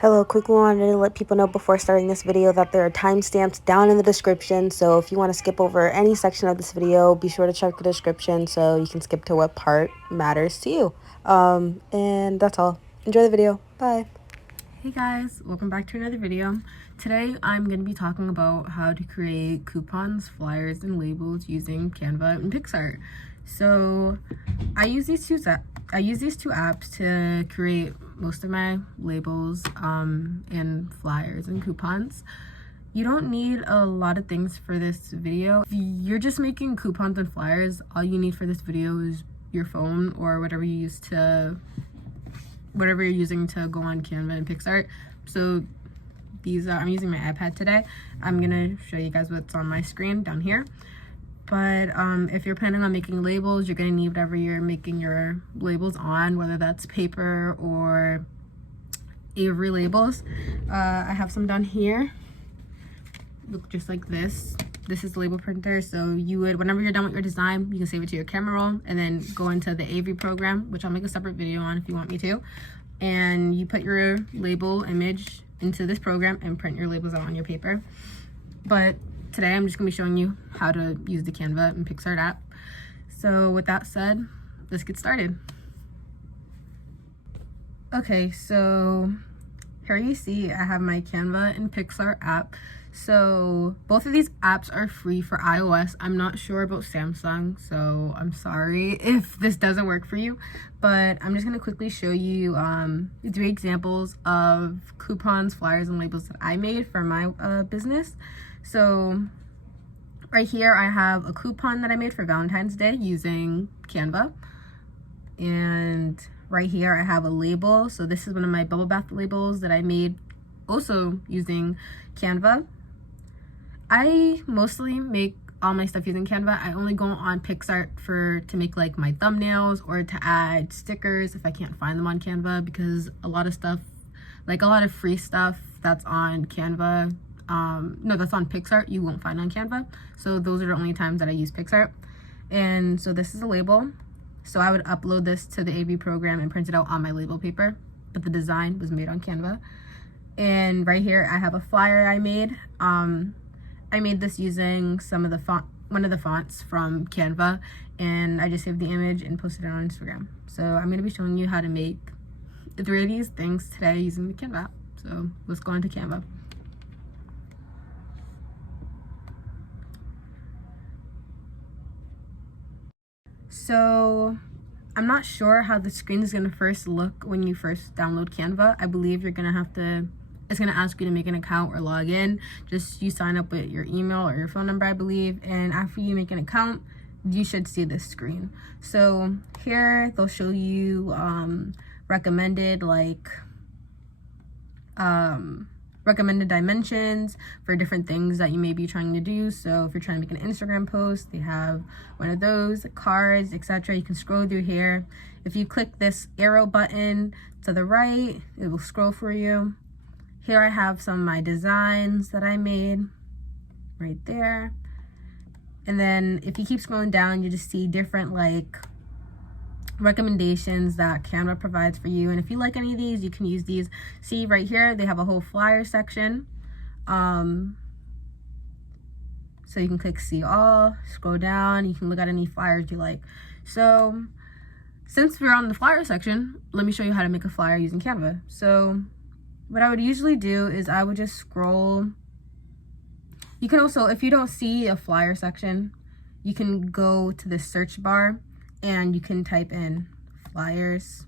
Hello, quickly wanted to let people know before starting this video that there are timestamps down in the description. So if you want to skip over any section of this video, be sure to check the description so you can skip to what part matters to you. And that's all. Enjoy the video. Bye. Hey guys, welcome back to another video. Today I'm going to be talking about how to create coupons, flyers, and labels using Canva and Picsart. So I use these two apps to create most of my labels and flyers and coupons. You don't need a lot of things for this video. If you're just making coupons and flyers, all you need for this video is your phone or whatever you're using to go on Canva and Picsart. So these I'm using my iPad today. I'm gonna show you guys what's on my screen down here. But if you're planning on making labels, you're gonna need whatever you're making your labels on, whether that's paper or Avery labels. I have some down here. Look just like this. This is the label printer, so you would, whenever you're done with your design, you can save it to your camera roll and then go into the Avery program, which I'll make a separate video on if you want me to. And you put your label image into this program and print your labels out on your paper. But today I'm just gonna be showing you how to use the Canva and Picsart app. So with that said, let's get started. Okay, so here you see I have my Canva and Picsart app. So both of these apps are free for iOS. I'm not sure about Samsung, so I'm sorry if this doesn't work for you, but I'm just gonna quickly show you 3 examples of coupons, flyers, and labels that I made for my business. So right here I have a coupon that I made for Valentine's Day using Canva, and right here I have a label. So this is one of my bubble bath labels that I made also using Canva. I mostly make all my stuff using Canva. I only go on Picsart to make like my thumbnails or to add stickers if I can't find them on Canva, because a lot of stuff, like a lot of free stuff that's on Canva, that's on Picsart, you won't find on Canva. So those are the only times that I use Picsart. And so this is a label. So I would upload this to the AV program and print it out on my label paper, but the design was made on Canva. And right here I have a flyer I made. I made this using one of the fonts from Canva, and I just saved the image and posted it on Instagram. So I'm going to be showing you how to make 3 of these things today using the Canva app. So let's go into Canva. So I'm not sure how the screen is going to first look when you first download Canva. I believe you're going to have to, it's going to ask you to make an account or log in. Just you sign up with your email or your phone number, I believe. And after you make an account, you should see this screen. So here they'll show you recommended dimensions for different things that you may be trying to do. So if you're trying to make an Instagram post, they have one of those, cards, etc. You can scroll through here. If you click this arrow button to the right, it will scroll for you. Here I have some of my designs that I made right there. And then if you keep scrolling down, you just see different recommendations that Canva provides for you. And if you like any of these, you can use these. See right here, they have a whole flyer section. So you can click see all, scroll down, you can look at any flyers you like. So since we're on the flyer section, let me show you how to make a flyer using Canva. So what I would usually do is I would just scroll. You can also, if you don't see a flyer section, you can go to the search bar and you can type in flyers,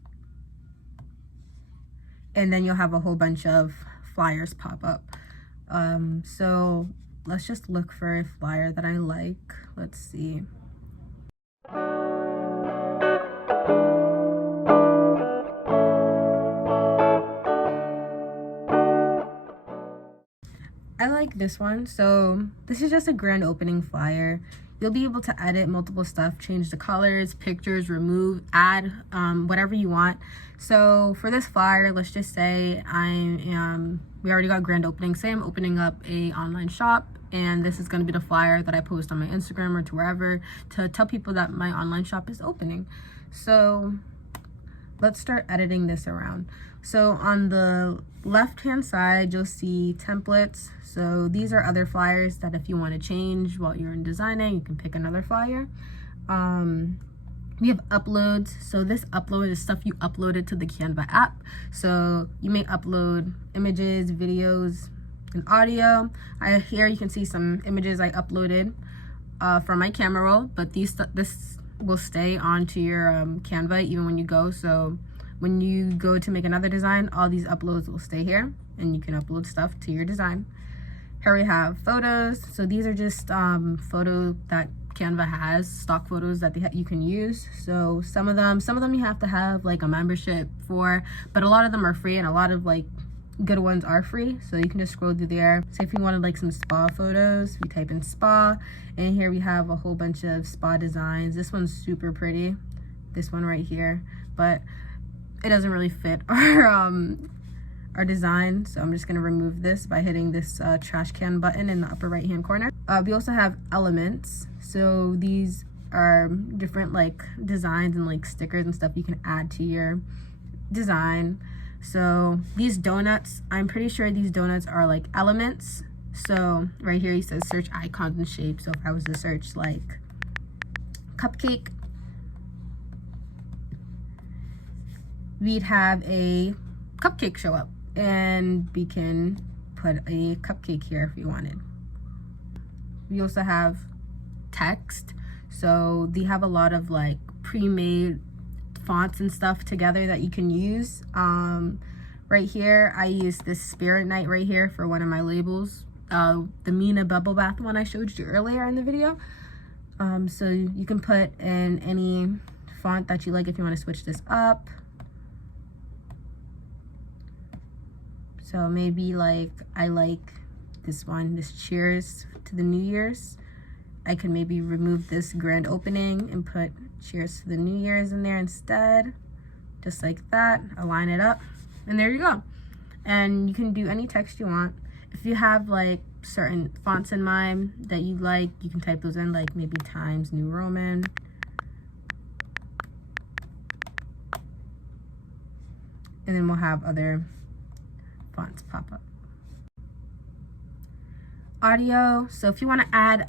and then you'll have a whole bunch of flyers pop up. So let's just look for a flyer that I like. Let's see. I like this one. So this is just a grand opening flyer. You'll be able to edit multiple stuff, change the colors, pictures, remove, add, whatever you want. So for this flyer, let's just say we already got grand opening. Say I'm opening up a online shop, and this is going to be the flyer that I post on my Instagram or to wherever to tell people that my online shop is opening. So let's start editing this around. So on the left hand side, you'll see templates. So these are other flyers that if you want to change while you're in designing, you can pick another flyer. We have uploads. So this upload is stuff you uploaded to the Canva app. So you may upload images, videos, and audio. Here you can see some images I uploaded from my camera roll, but this will stay onto your Canva even when you go. So when you go to make another design, all these uploads will stay here and you can upload stuff to your design. Here we have photos. So these are just photos that Canva has, stock photos that you can use. So some of them you have to have like a membership for, but a lot of them are free and a lot of like good ones are free. So you can just scroll through there. So if you wanted like some spa photos, we type in spa, and here we have a whole bunch of spa designs. This one's super pretty, this one right here, but it doesn't really fit our design, so I'm just going to remove this by hitting this trash can button in the upper right hand corner. We also have elements. So these are different like designs and like stickers and stuff you can add to your design. So these donuts, I'm pretty sure these donuts are like elements. So right here he says search icons and shapes. So if I was to search like cupcake, we'd have a cupcake show up, and we can put a cupcake here if we wanted. We also have text. So they have a lot of like pre-made fonts and stuff together that you can use. Right here I use this Spirit Night right here for one of my labels, the Mina bubble bath one I showed you earlier in the video. So you can put in any font that you like if you want to switch this up. So maybe like I like this one, this cheers to the New Year's. I can maybe remove this grand opening and put cheers to the New Year's in there instead. Just like that, align it up, and there you go. And you can do any text you want. If you have like certain fonts in mind that you like, you can type those in, like maybe Times New Roman. And then we'll have other fonts pop up. Audio. So if you want to add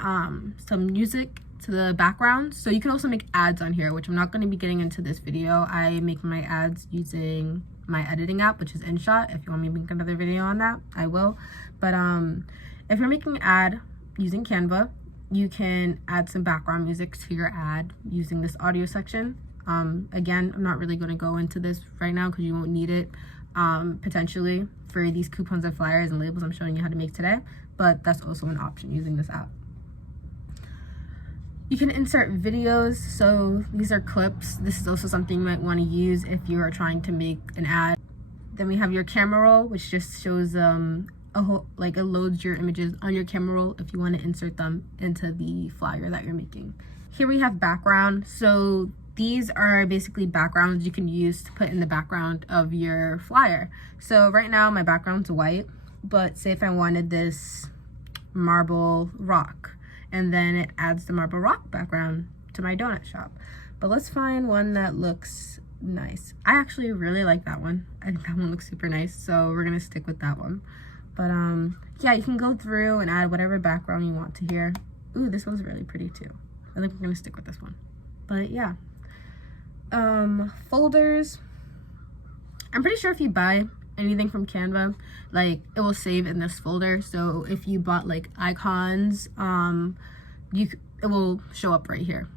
some music to the background, so you can also make ads on here, which I'm not going to be getting into this video. I make my ads using my editing app, which is InShot. If you want me to make another video on that, I will. But if you're making an ad using Canva, you can add some background music to your ad using this audio section. Again, I'm not really going to go into this right now because you won't need it potentially for these coupons and flyers and labels I'm showing you how to make today, but that's also an option using this app. You can insert videos. So these are clips. This is also something you might want to use if you are trying to make an ad. Then we have your camera roll, which just shows it loads your images on your camera roll if you want to insert them into the flyer that you're making. Here we have background. So these are basically backgrounds you can use to put in the background of your flyer. So right now my background's white, but say if I wanted this marble rock, and then it adds the marble rock background to my donut shop. But let's find one that looks nice. I actually really like that one. I think that one looks super nice, so we're gonna stick with that one. But yeah, you can go through and add whatever background you want to here. Ooh, this one's really pretty too. I think we're gonna stick with this one. But yeah. Folders. I'm pretty sure if you buy anything from Canva, like it will save in this folder. So if you bought like icons, it will show up right here.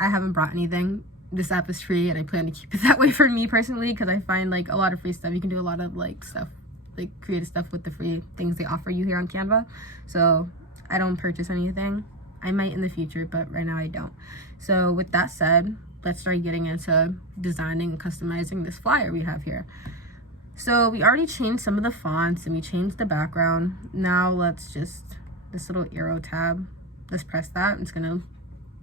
I haven't brought anything. This app is free and I plan to keep it that way for me personally, because I find like a lot of free stuff. You can do a lot of like stuff, like creative stuff with the free things they offer you here on Canva. So I don't purchase anything. I might in the future, but right now I don't. So with that said, let's start getting into designing and customizing this flyer we have here. So we already changed some of the fonts and we changed the background. Now let's just, this little arrow tab, let's press that. It's gonna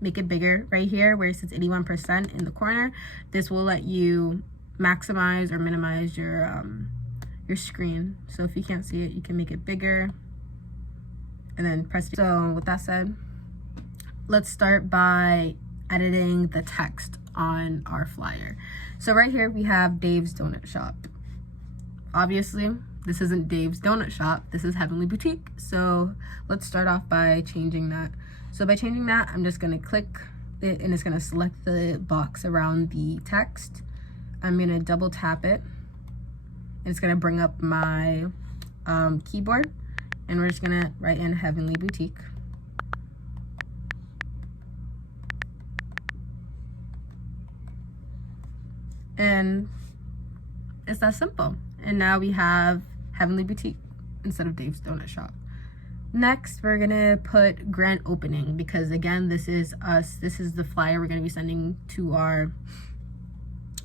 make it bigger right here where it says 81% in the corner. This will let you maximize or minimize your screen. So if you can't see it, you can make it bigger and then press it. So with that said, let's start by editing the text on our flyer. So right here we have Dave's Donut Shop. Obviously, this isn't Dave's Donut Shop, this is Heavenly Boutique. So let's start off by changing that. So by changing that, I'm just gonna click it and it's gonna select the box around the text. I'm gonna double tap it. It's gonna bring up my keyboard, and we're just gonna write in Heavenly Boutique. And it's that simple. And now we have Heavenly Boutique instead of Dave's Donut Shop. Next, we're gonna put grand opening, because again, this is us. This is the flyer we're gonna be sending to our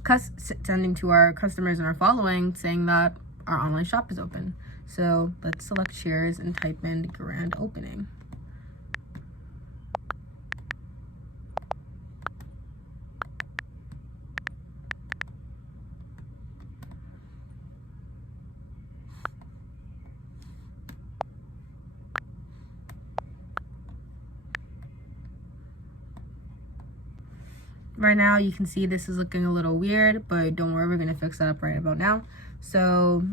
customers and our following, saying that our online shop is open. So let's select shares and type in grand opening. Right now you can see this is looking a little weird, but don't worry, we're gonna fix that up right about now. So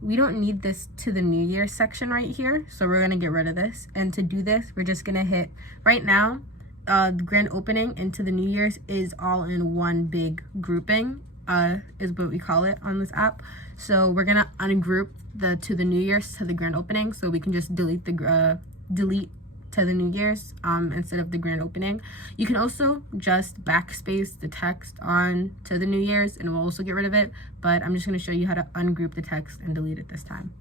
we don't need this to the New Year section right here, so we're gonna get rid of this. And to do this, we're just gonna hit, right now, the grand opening into the New Year's is all in one big grouping, is what we call it on this app. So we're gonna ungroup the to the New Year's to the grand opening, so we can just delete the delete to the New Year's instead of the grand opening. You can also just backspace the text on to the New Year's and we'll also get rid of it, but I'm just going to show you how to ungroup the text and delete it this time.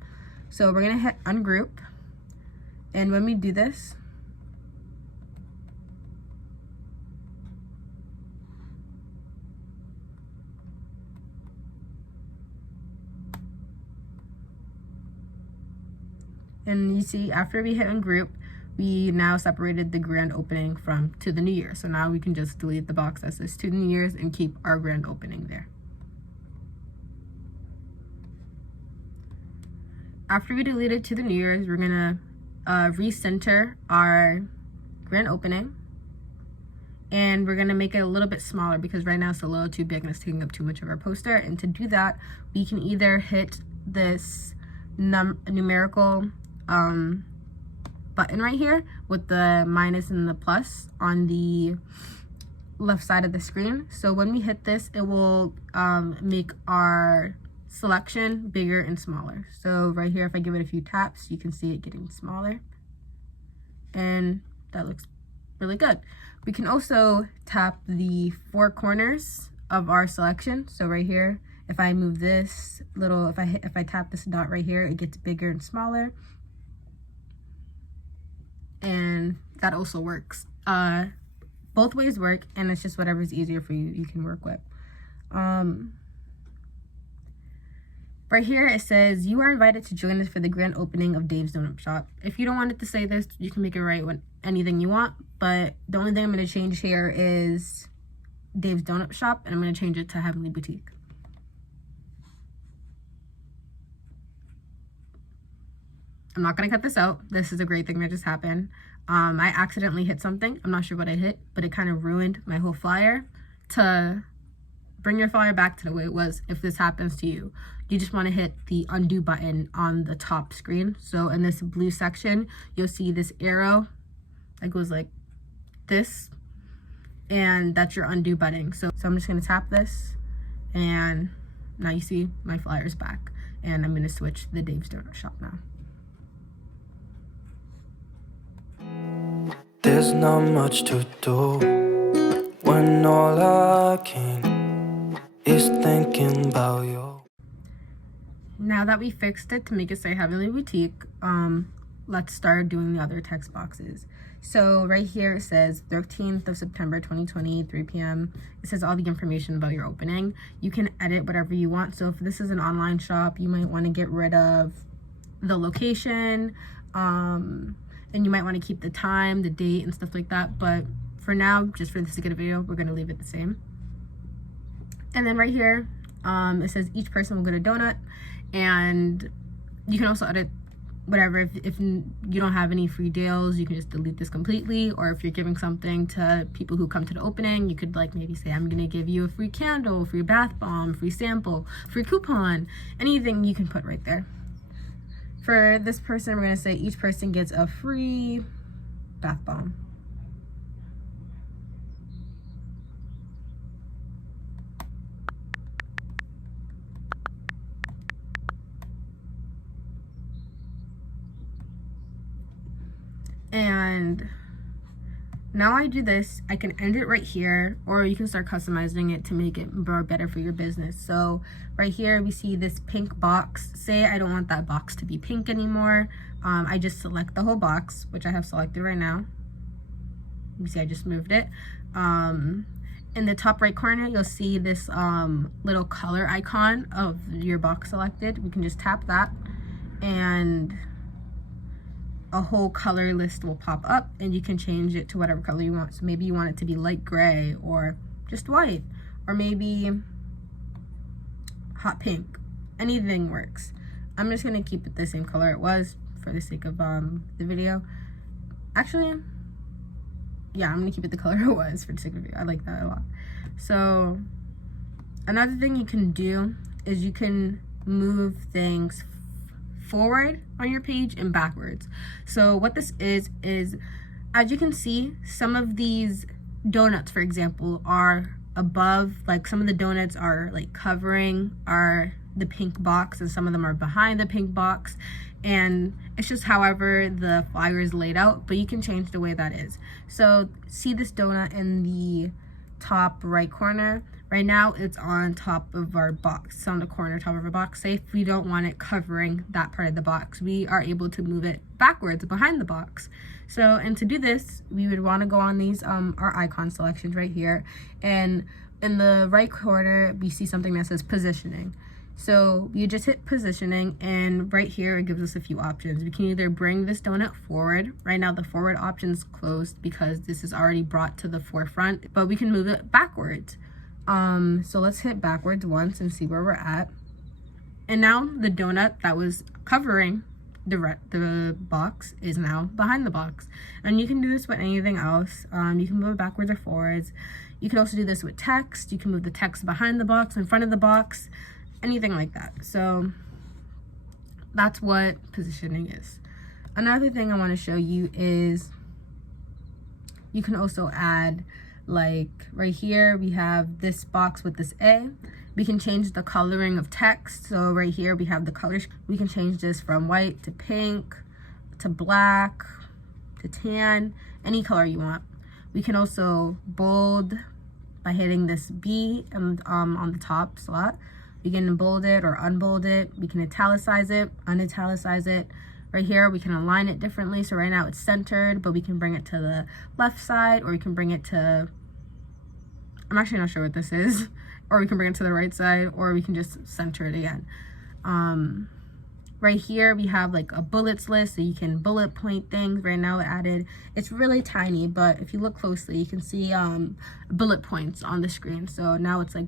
So we're going to hit ungroup, and when we do this, and you see after we hit ungroup, we now separated the grand opening from to the New Year. So now we can just delete the box that says to the New Year's and keep our grand opening there. After we deleted to the New Year's, we're gonna recenter our grand opening, and we're gonna make it a little bit smaller because right now it's a little too big and it's taking up too much of our poster. And to do that, we can either hit this numerical button right here with the minus and the plus on the left side of the screen. So when we hit this, it will make our selection bigger and smaller. So right here, if I give it a few taps, you can see it getting smaller, and that looks really good. We can also tap the four corners of our selection. So right here, if I move this little, if I tap this dot right here, it gets bigger and smaller. And that also works. Both ways work, and it's just whatever's easier for you, you can work with. Right here it says, you are invited to join us for the grand opening of Dave's Donut Shop. If you don't want it to say this, you can make it right with anything you want, but the only thing I'm going to change here is Dave's Donut Shop, and I'm going to change it to Heavenly Boutique. I'm not gonna cut this out. This is a great thing that just happened. I accidentally hit something. I'm not sure what I hit, but it kind of ruined my whole flyer. To bring your flyer back to the way it was, if this happens to you, you just want to hit the undo button on the top screen. So in this blue section, you'll see this arrow that goes like this, and that's your undo button. So I'm just gonna tap this, and now you see my flyer's back, and I'm gonna switch to the Dave's Donut Shop now. There's not much to do when all I can is thinking about you. Now that we fixed it to make it say Heavenly Boutique, let's start doing the other text boxes. So right here it says 13th of September 2020, 3 p.m. It says all the information about your opening. You can edit whatever you want. So if this is an online shop, you might want to get rid of the location, and you might want to keep the time, the date, and stuff like that. But for now, just for the sake of the video, we're going to leave it the same. And then right here, it says each person will get a donut, and you can also edit whatever, if you don't have any free deals, you can just delete this completely. Or if you're giving something to people who come to the opening, you could like maybe say, I'm gonna give you a free candle, free bath bomb, free sample, free coupon, anything you can put right there. For this person, we're gonna say each person gets a free bath bomb. And now I do this, I can end it right here, or you can start customizing it to make it more better for your business. So right here we see this pink box. Say I don't want that box to be pink anymore. I just select the whole box, which I have selected right now. You see I just moved it. In the top right corner you'll see this little color icon of your box selected. We can just tap that and a whole color list will pop up, and you can change it to whatever color you want. So maybe you want it to be light gray or just white, or maybe hot pink. Anything works. I'm just gonna keep it the same color it was for the sake of the video. Actually, yeah, I'm gonna keep it the color it was for the sake of the video. I like that a lot. So another thing you can do is you can move things forward on your page and backwards. So what this is as you can see, some of these donuts, for example, are above, like some of the donuts are like covering the pink box, and some of them are behind the pink box, and it's just however the flyer is laid out, but you can change the way that is. So see this donut in the top right corner. Right now it's on top of our box. It's on the corner top of our box. Say if we don't want it covering that part of the box, we are able to move it backwards behind the box. So, and to do this, we would want to go on these our icon selections right here, and in the right corner we see something that says positioning. So you just hit positioning, and right here it gives us a few options. We can either bring this donut forward. Right now the forward option is closed because this is already brought to the forefront, but we can move it backwards. So let's hit backwards once and see where we're at. And now the donut that was covering the box is now behind the box. And you can do this with anything else. You can move it backwards or forwards. You can also do this with text. You can move the text behind the box, in front of the box, anything like that. So that's what positioning is. Another thing I want to show you is you can also add, like right here we have this box with this A. We can change the coloring of text. So right here we have the colors. We can change this from white to pink to black to tan, any color you want. We can also bold by hitting this B and on the top slot. We can bold it or unbold it. We can italicize it, unitalicize it. Right here we can align it differently. So right now it's centered, but we can bring it to the left side, or we can bring it to, I'm actually not sure what this is, or we can bring it to the right side, or we can just center it again. Right here we have like a bullets list, so you can bullet point things. Right now added, it's really tiny, but if you look closely you can see bullet points on the screen. So now it's like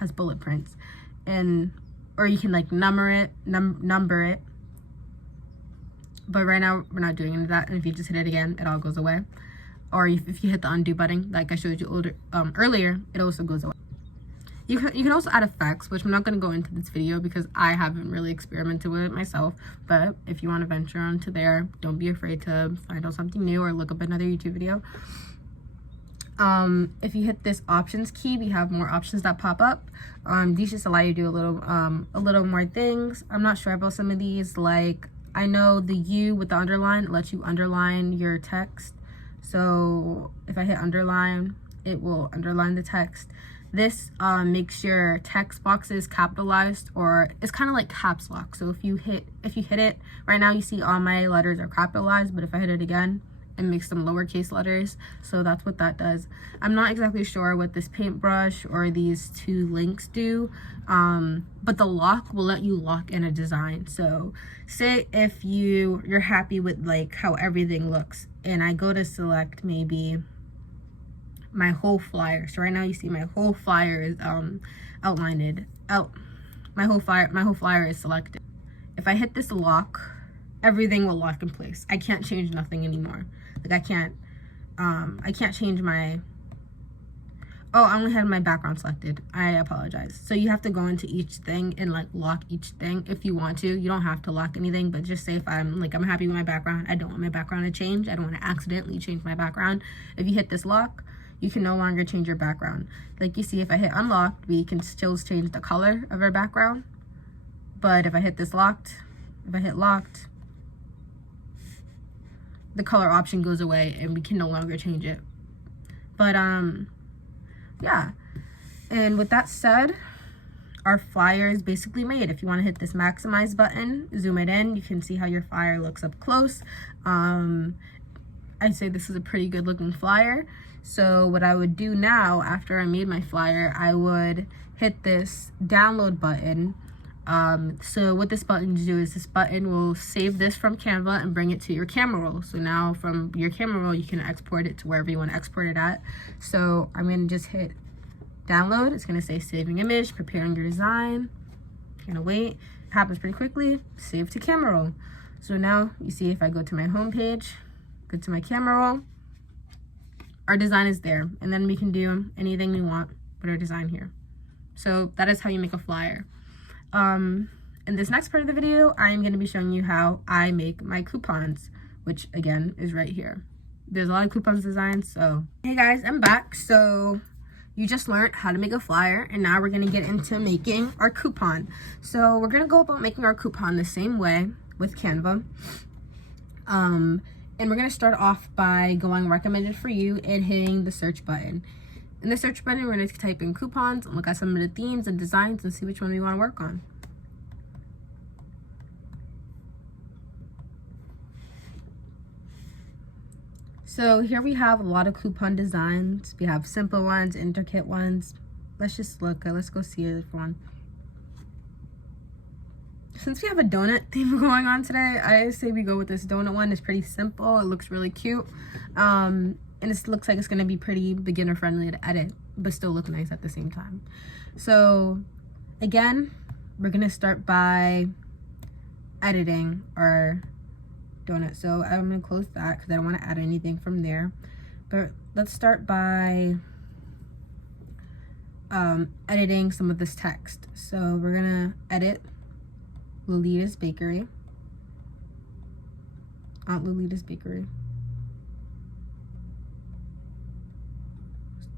has bullet points, and or you can like number it. But right now we're not doing any of that, and if you just hit it again, it all goes away. Or if you hit the undo button, like I showed you earlier, it also goes away. You can also add effects, which I'm not going to go into this video because I haven't really experimented with it myself. But if you want to venture onto there, don't be afraid to find out something new or look up another YouTube video. If you hit this options key, we have more options that pop up. These just allow you to do a little more things. I'm not sure about some of these. Like I know the U with the underline lets you underline your text. So if I hit underline, it will underline the text. This makes your text boxes capitalized, or it's kind of like caps lock. So if you hit it, right now you see all my letters are capitalized, but if I hit it again, it makes them lowercase letters. So that's what that does. I'm not exactly sure what this paintbrush or these two links do, but the lock will let you lock in a design. So say if you're happy with like how everything looks, and I go to select maybe my whole flyer. So right now you see my whole flyer is outlined out. My whole flyer is selected. If I hit this lock, everything will lock in place. I can't change nothing anymore. Like I can't change my, oh, I only had my background selected. I apologize. So you have to go into each thing and like lock each thing if you want to. You don't have to lock anything, but just say if I'm happy with my background, I don't want my background to change. I don't want to accidentally change my background. If you hit this lock, you can no longer change your background. Like you see, if I hit unlocked, we can still change the color of our background. But if I hit this locked, if I hit locked, the color option goes away and we can no longer change it. But yeah, and with that said, our flyer is basically made. If you want to hit this maximize button, zoom it in, you can see how your flyer looks up close. I'd say this is a pretty good looking flyer. So what I would do now, after I made my flyer, I would hit this download button. So what this button do is this button will save this from Canva and bring it to your camera roll. So now from your camera roll, you can export it to wherever you want to export it at. So I'm going to just hit download. It's going to say saving image, preparing your design. You're going to wait. It happens pretty quickly. Save to camera roll. So now you see if I go to my home page, go to my camera roll, our design is there. And then we can do anything we want with our design here. So that is how you make a flyer. In this next part of the video, I am going to be showing you how I make my coupons, which again is right here. There's a lot of coupons designs. So hey guys, I'm back. So you just learned how to make a flyer, and now we're going to get into making our coupon. So we're going to go about making our coupon the same way with Canva. And we're going to start off by going recommended for you and hitting the search button. In the search button, we're going to type in coupons and look at some of the themes and designs and see which one we want to work on. So here we have a lot of coupon designs. We have simple ones, intricate ones. Let's just look. Let's go see it for one. Since we have a donut theme going on today, I say we go with this donut one. It's pretty simple. It looks really cute. And it looks like it's going to be pretty beginner friendly to edit, but still look nice at the same time. So again, we're going to start by editing our donut. So I'm going to close that because I don't want to add anything from there. But let's start by editing some of this text. So we're going to edit Lolita's Bakery. Aunt Lolita's Bakery.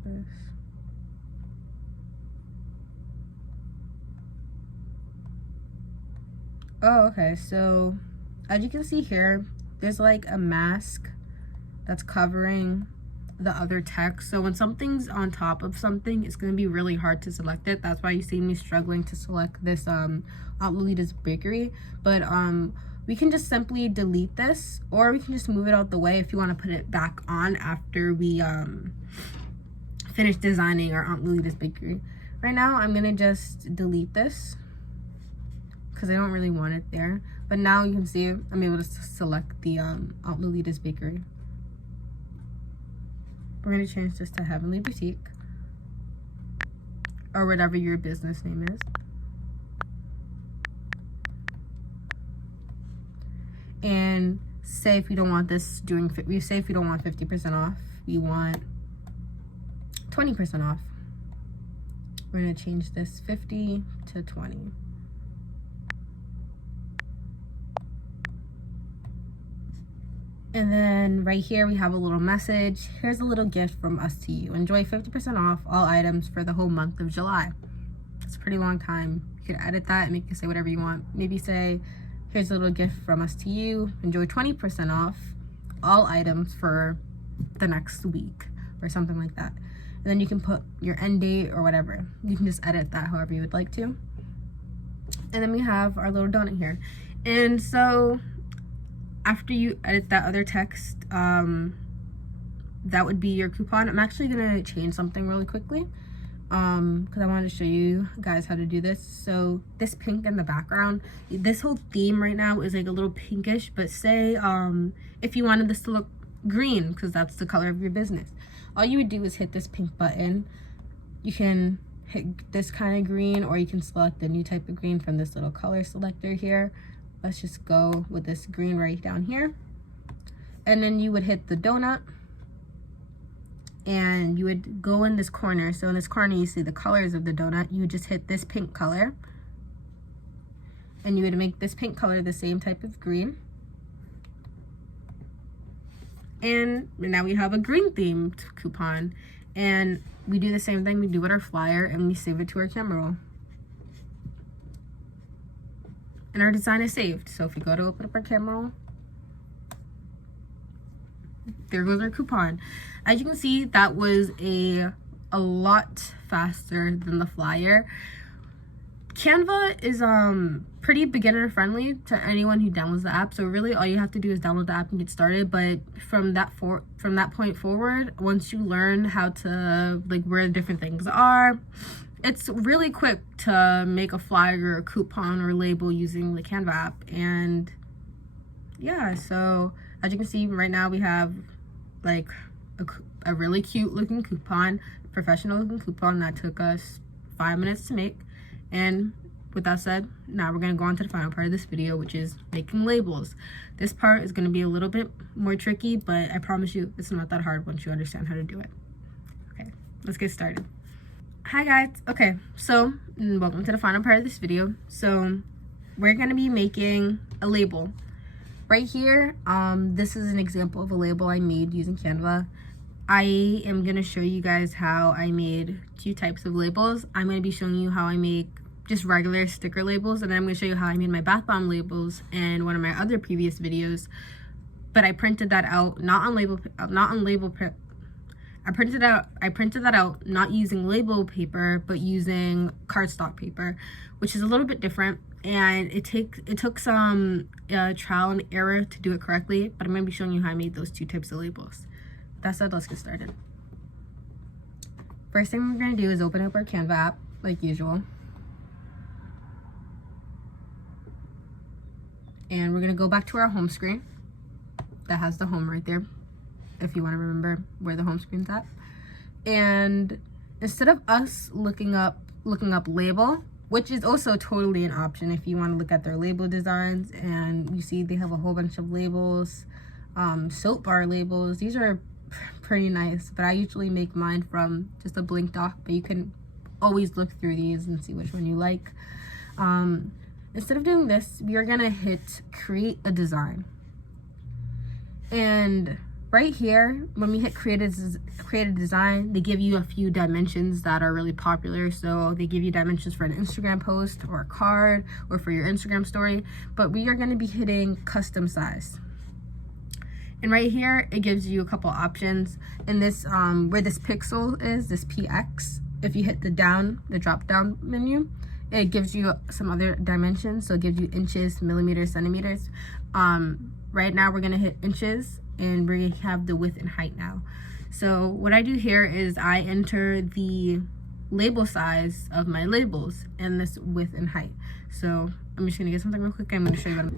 This. Oh, okay. So as you can see here, there's like a mask that's covering the other text. So when something's on top of something, it's going to be really hard to select it. That's why you see me struggling to select this Aunt Lolita's Bakery. But we can just simply delete this, or we can just move it out the way if you want to put it back on after we finish designing our Aunt Lolita's Bakery. Right now, I'm going to just delete this because I don't really want it there. But now you can see I'm able to select the Aunt Lolita's Bakery. We're going to change this to Heavenly Boutique, or whatever your business name is. And say if we don't want this we say if we don't want 50% off, we want 20% off. We're going to change this 50 to 20. And then right here we have a little message. Here's a little gift from us to you. Enjoy 50% off all items for the whole month of July. It's a pretty long time. You can edit that and make it say whatever you want. Maybe say, here's a little gift from us to you. Enjoy 20% off all items for the next week, or something like that. And then you can put your end date or whatever. You can just edit that however you would like to. And then we have our little donut here. And so after you edit that other text, that would be your coupon. I'm actually gonna change something really quickly because I wanted to show you guys how to do this. So this pink in the background, this whole theme right now is like a little pinkish, but say if you wanted this to look green, because that's the color of your business, all you would do is hit this pink button. You can hit this kind of green, or you can select a new type of green from this little color selector here. let's just go with this green right down here. And then you would hit the donut and you would go in this corner. So in this corner, you see the colors of the donut. You would just hit this pink color and you would make this pink color the same type of green. And now we have a green themed coupon. And we do the same thing we do with our flyer, and we save it to our camera roll. And our design is saved. So if we go to open up our camera roll, there goes our coupon. As you can see, that was a lot faster than the flyer. Canva is pretty beginner friendly to anyone who downloads the app, so really all you have to do is download the app and get started. But from that point forward, once you learn how to, like, where the different things are, it's really quick to make a flyer or a coupon or label using the Canva app. And yeah, so as you can see right now, we have like a really cute looking coupon, professional looking coupon that took us 5 minutes to make. And with that said, now we're going to go on to the final part of this video, which is making labels. This part is going to be a little bit more tricky, but I promise you it's not that hard once you understand how to do it. Okay, let's get started. Hi guys. Okay, so welcome to the final part of this video. So we're going to be making a label. Right here, this is an example of a label I made using Canva. I am going to show you guys how I made 2 types of labels. I'm going to be showing you how I make just regular sticker labels, and then I'm going to show you how I made my bath bomb labels in one of my other previous videos. But I printed that out I printed that out not using label paper, but using cardstock paper, which is a little bit different, and it took some trial and error to do it correctly. But I'm going to be showing you how I made those 2 types of labels. That said, let's get started. First thing we're going to do is open up our Canva app like usual. And we're going to go back to our home screen that has the home right there, if you want to remember where the home screen's at. And instead of us looking up label, which is also totally an option if you want to look at their label designs, and you see they have a whole bunch of labels, soap bar labels. These are pretty nice, but I usually make mine from just a blank doc, but you can always look through these and see which one you like. Instead of doing this, we are gonna hit create a design. And right here, when we hit create a design, they give you a few dimensions that are really popular. So they give you dimensions for an Instagram post or a card or for your Instagram story, but we are gonna be hitting custom size. And right here, it gives you a couple options. In this, where this pixel is, this PX, if you hit the drop down menu, it gives you some other dimensions. So it gives you inches, millimeters, centimeters. Right now we're gonna hit inches, and we have the width and height now. So what I do here is I enter the label size of my labels and this width and height. So I'm just gonna get something real quick. I'm gonna show you what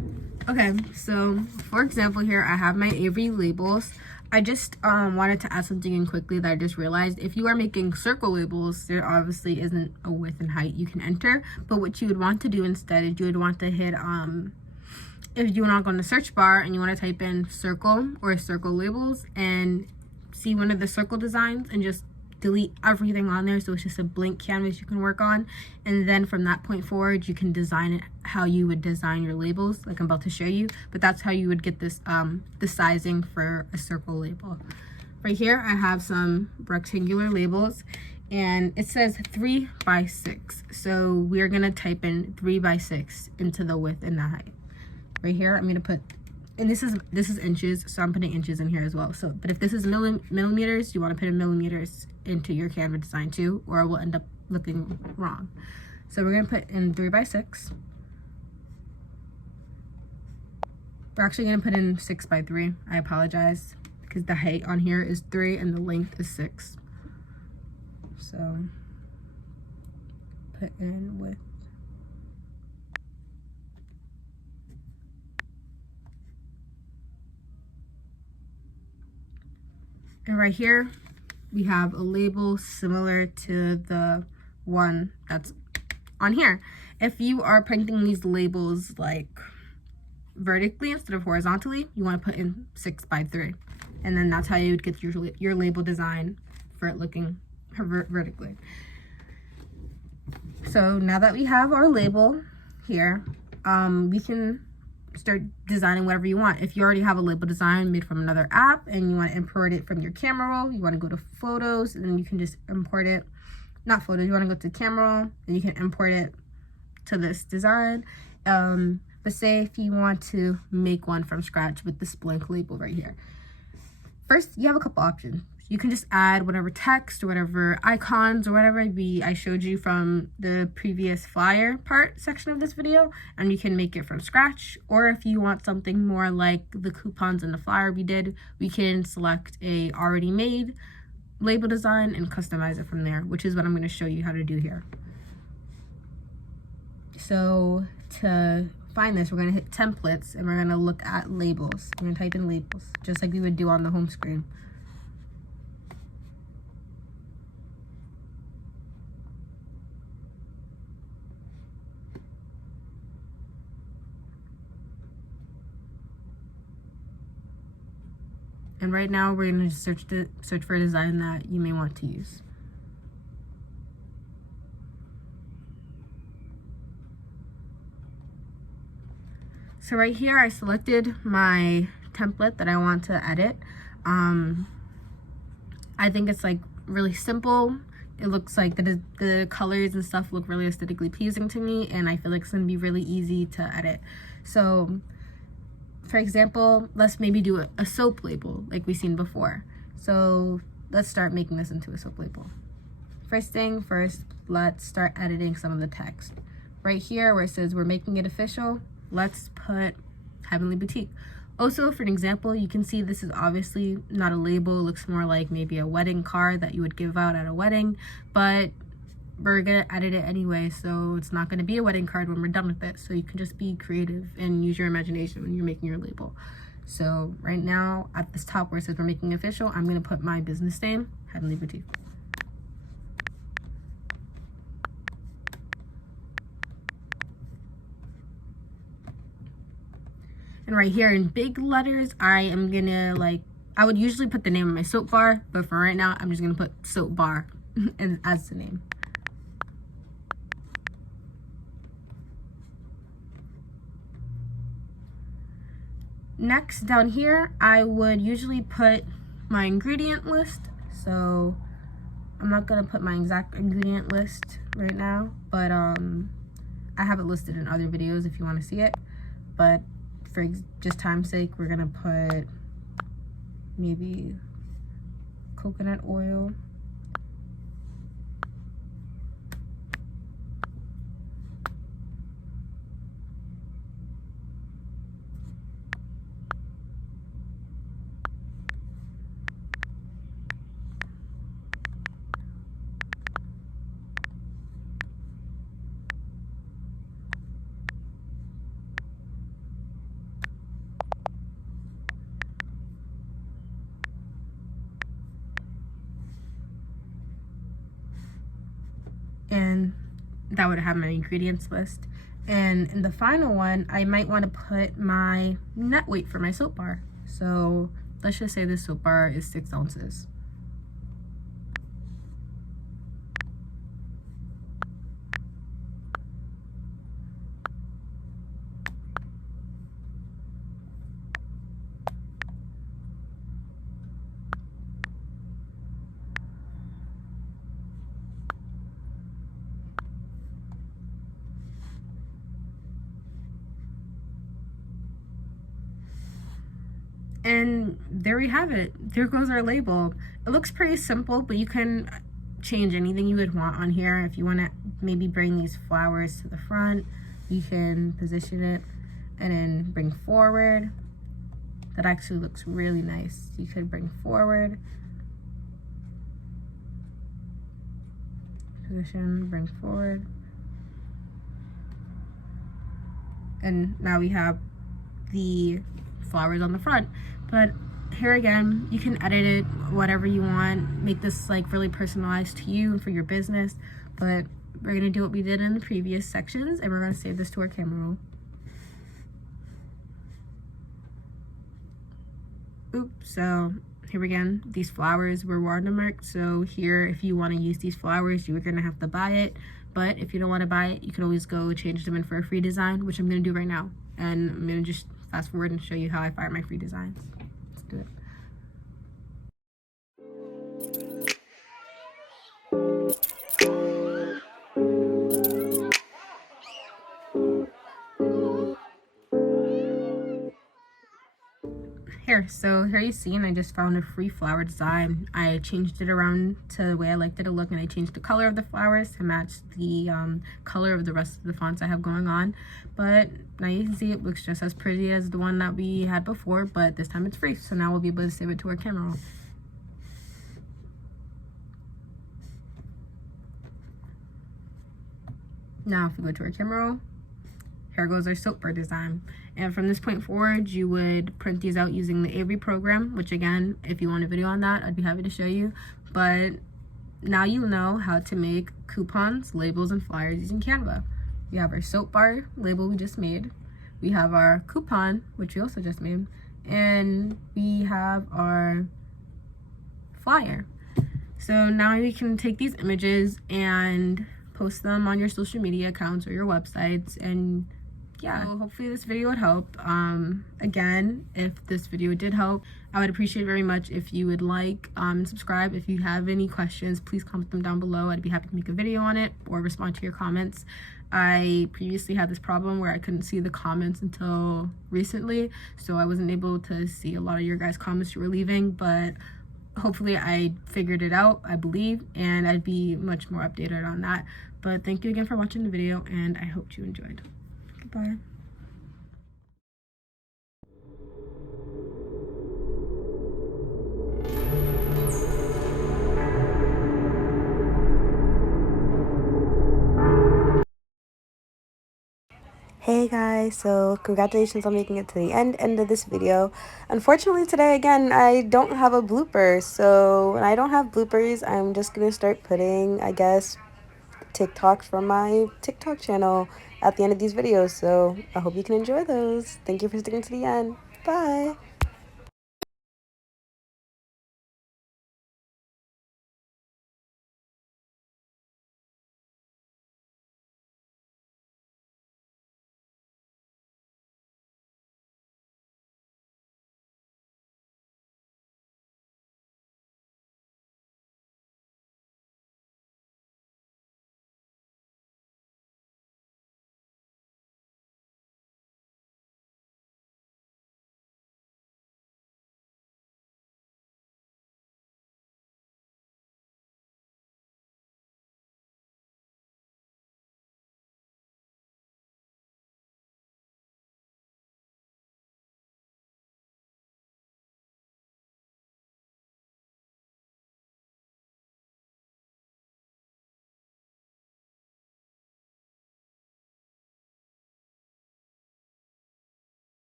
okay, so for example here, I have my Avery labels. I just wanted to add something in quickly that I just realized. If you are making circle labels, there obviously isn't a width and height you can enter, but what you would want to do instead is you would want to hit if you want to go in the search bar and you want to type in circle or circle labels and see one of the circle designs and just delete everything on there, so it's just a blank canvas you can work on. And then from that point forward, you can design it how you would design your labels, like I'm about to show you. But that's how you would get this the sizing for a circle label. Right here I have some rectangular labels, and it says 3 by 6, so we're gonna type in 3 by 6 into the width and the height. Right here I'm gonna put, and this is inches, so I'm putting inches in here as well. So but if this is millimeters, you want to put in millimeters into your Canva design too, or it will end up looking wrong. So we're gonna put in 3 by 6. We're actually gonna put in 6 by 3. I apologize, because the height on here is 3 and the length is 6. So put in width. And right here, we have a label similar to the one that's on here. If you are printing these labels like vertically instead of horizontally, you want to put in 6 by 3, and then that's how you would get your label design for it looking vertically. So now that we have our label here, we can start designing whatever you want. If you already have a label design made from another app and you want to import it from your camera roll, you want to go to photos, and then you can just import it. Not photos, you want to go to camera roll, and you can import it to this design. But say if you want to make one from scratch with this blank label right here. First, you have a couple options. You can just add whatever text or whatever icons or whatever I showed you from the previous flyer part section of this video, and you can make it from scratch. Or if you want something more like the coupons in the flyer we did, we can select a already made label design and customize it from there, which is what I'm going to show you how to do here. So to find this, we're going to hit templates and we're going to look at labels. We're going to type in labels just like we would do on the home screen. And right now we're going to search for a design that you may want to use. So right here I selected my template that I want to edit. I think it's like really simple. It looks like the colors and stuff look really aesthetically pleasing to me, and I feel like it's going to be really easy to edit. So for example, let's maybe do a soap label like we've seen before. So let's start making this into a soap label. First thing first, let's start editing some of the text. Right here where it says we're making it official, let's put Heavenly Boutique. Also, for an example, you can see this is obviously not a label. It looks more like maybe a wedding card that you would give out at a wedding, but we're gonna edit it anyway, so it's not gonna be a wedding card when we're done with it. So you can just be creative and use your imagination when you're making your label. So right now at this top where it says we're making official, I'm gonna put my business name, Heavenly Boutique. And right here in big letters, I am gonna I would usually put the name of my soap bar, but for right now I'm just gonna put soap bar and as the name. Next, down here, I would usually put my ingredient list. So I'm not gonna put my exact ingredient list right now, but I have it listed in other videos if you want to see it. But for just time's sake, we're gonna put maybe coconut oil, and that would have my ingredients list. And in the final one, I might want to put my net weight for my soap bar. So let's just say this soap bar is 6 ounces. And there we have it. There goes our label. It looks pretty simple, but you can change anything you would want on here. If you want to maybe bring these flowers to the front, you can position it and then bring forward. That actually looks really nice. You could bring forward, position, bring forward. And now we have the flowers on the front. But here again, you can edit it whatever you want, make this like really personalized to you and for your business. But we're gonna do what we did in the previous sections, and we're gonna save this to our camera roll. So here again, these flowers were watermarked. So here, if you want to use these flowers, you're going to have to buy it. But if you don't want to buy it, you can always go change them in for a free design, which I'm going to do right now. And I'm going to just fast forward and show you how I fire my free designs. Let's do it. So here you see, and I just found a free flower design. I changed it around to the way I liked it to look, and I changed the color of the flowers to match the color of the rest of the fonts I have going on. But now you can see it looks just as pretty as the one that we had before, but this time it's free. So now we'll be able to save it to our camera roll. Now if we go to our camera roll, here goes our soap bar design. And from this point forward, you would print these out using the Avery program, which again, if you want a video on that, I'd be happy to show you. But now you know how to make coupons, labels, and flyers using Canva. We have our soap bar label we just made. We have our coupon, which we also just made. And we have our flyer. So now you can take these images and post them on your social media accounts or your websites, and yeah, so hopefully this video would help. Again, if this video did help, I would appreciate very much if you would like and subscribe. If you have any questions, please comment them down below. I'd be happy to make a video on it or respond to your comments. I previously had this problem where I couldn't see the comments until recently, so I wasn't able to see a lot of your guys' comments you were leaving, but hopefully I figured it out, I believe, and I'd be much more updated on that. But thank you again for watching the video, and I hope you enjoyed. Goodbye. Hey guys, so congratulations on making it to the end of this video. Unfortunately today again I don't have a blooper, so when I don't have bloopers I'm just gonna start putting, I guess, TikToks from my TikTok channel at the end of these videos. So I hope you can enjoy those. Thank you for sticking to the end. Bye.